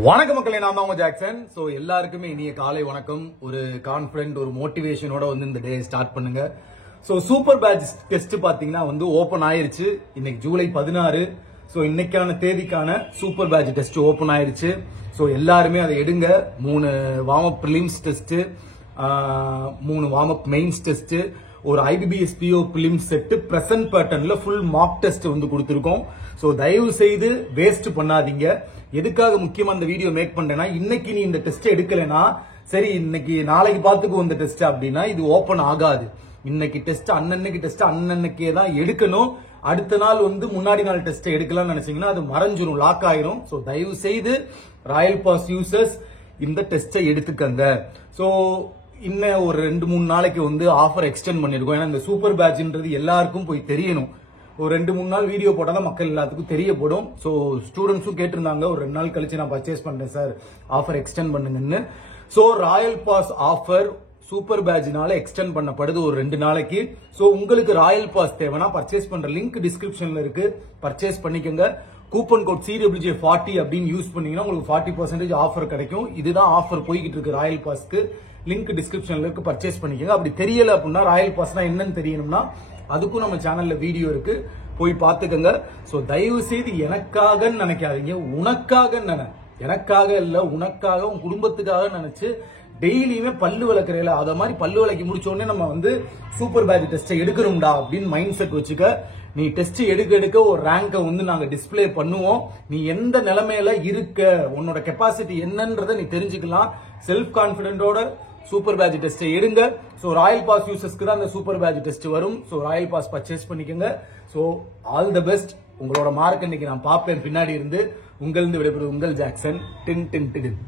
வணக்கம் மக்களே, நான் தான் உங்க ஜாக்சன். சோ எல்லாருக்குமே இனிய காலை வணக்கம். ஒரு கான்பிடன்ட், ஒரு மோட்டிவேஷனோட இந்த டே ஸ்டார்ட் பண்ணுங்க. சோ சூப்பர் பேட்ச் டெஸ்ட் பாத்தீங்கன்னா ஓபன் ஆயிருச்சு. இன்னைக்கு ஜூலை 16. சோ இன்னைக்கான தேதிக்கான சூப்பர் பேட்ச் டெஸ்ட் ஓபன் ஆயிருச்சு. சோ எல்லாருமே அதை எடுங்க. 3 warm up prelims test, 3 warm up mains test, ஒரு IBBS PO prelims set present பேட்டர்ன்ல ஃபுல் மார்க் டெஸ்ட் கொடுத்திருக்கோம். சோ தயவு செய்து வேஸ்ட் பண்ணாதீங்க. எதுக்காக முக்கியமா இந்த வீடியோ மேக் பண்றேன்னா, இன்னைக்கு நீ இந்த டெஸ்ட் எடுக்கலனா சரி, இன்னைக்கு நாளைக்கு பாத்துக்குவோம் இந்த டெஸ்ட் அப்படின்னா இது ஓபன் ஆகாது. இன்னைக்கு டெஸ்ட் அன்னன்னைக்கே தான் எடுக்கணும். அடுத்த நாள் முன்னாடி நாள் டெஸ்ட் எடுக்கலாம்னு நினைச்சீங்கன்னா அது மறைஞ்சிரும், லாக் ஆயிரும். சோ தயவு செய்து ராயல் பாஸ் யூசர்ஸ் இந்த டெஸ்டை எடுத்துக்கங்க. சோ இன்னும் ஒரு 2-3 நாளைக்கு ஆஃபர் எக்ஸ்டெண்ட் பண்ணிருக்கோம். ஏன்னா இந்த சூப்பர் பேட்ச்ன்றது எல்லாருக்கும் போய் தெரியணும். ஒரு 2-3 நாள் வீடியோ போட்டா தான் மக்கள் எல்லாத்துக்கும் தெரியப்படும். சோ ஸ்டூடெண்ட்ஸும் கேட்டிருந்தாங்க, ஒரு 2 நாள் கழிச்சு நான் பர்ச்சேஸ் பண்றேன் சார், ஆஃபர் எக்ஸ்டெண்ட் பண்ணுங்கன்னு. So royal pass offer super பேட்ச்னால எக்ஸ்டெண்ட் பண்ணப்படுது ஒரு 2 நாளைக்கு. சோ உங்களுக்கு ராயல் பாஸ் தேவைன்னா பர்ச்சேஸ் பண்ற லிங்க் டிஸ்கிரிப்ஷன்ல இருக்கு, பர்ச்சேஸ் பண்ணிக்கோங்க. கூப்பன் கோட் CWJ40 அப்படின்னு யூஸ் பண்ணீங்கன்னா உங்களுக்கு 40% ஆஃபர் கிடைக்கும். இதுதான் ஆஃபர் போய்கிட்டு இருக்கு ராயல் பாஸ்க்கு. லிங்க் டிஸ்கிரிப்ஷன்ல இருக்கு, பர்ச்சேஸ் பண்ணிக்கோங்க. அப்படி தெரியல அப்படின்னா ராயல் பாஸ்னா என்னன்னு தெரியணும்னா அதுக்கும் நம்ம சேனல்ல வீடியோ இருக்கு, போய் பாத்துக்கங்க. சோ தயவு செய்து எனக்காக நினைக்காதீங்க, உனக்காக எனக்காக இல்ல, உனக்காக, உன் குடும்பத்துக்காக நினைச்சு டெய்லியுமே பல்லு விளக்குறேல, அத மாதிரி பல்லு விளக்கி முடிச்ச உடனே நம்ம சூப்பர் பேட்ச் டெஸ்ட் எடுக்கணும்டா அப்படின்னு மைண்ட் செட் வச்சுக்க. நீ டெஸ்ட் எடுக்க ஒரு ரேங்கை நாங்க டிஸ்பிளே பண்ணுவோம். நீ எந்த நிலைமையில இருக்க, உன்னோட கெப்பாசிட்டி என்னன்றதை நீ தெரிஞ்சுக்கலாம். செல்ஃப் கான்பிடென்டோட சூப்பர் பேட்ச் டெஸ்ட் எடுங்க. சோ ராயல் பாஸ் யூசர்ஸ்க்கு தான் அந்த சூப்பர் பேட்ச் டெஸ்ட் வரும். சோ ராயல் பாஸ் பர்ச்சேஸ் பண்ணிக்கோங்க. So all the best. உங்களோட மார்க் இன்னைக்கு நான் பாப்பேன் பின்னாடி இருந்து. உங்களிருந்து விடைபெறுவது உங்கள் ஜாக்சன். டின் டின் டின்.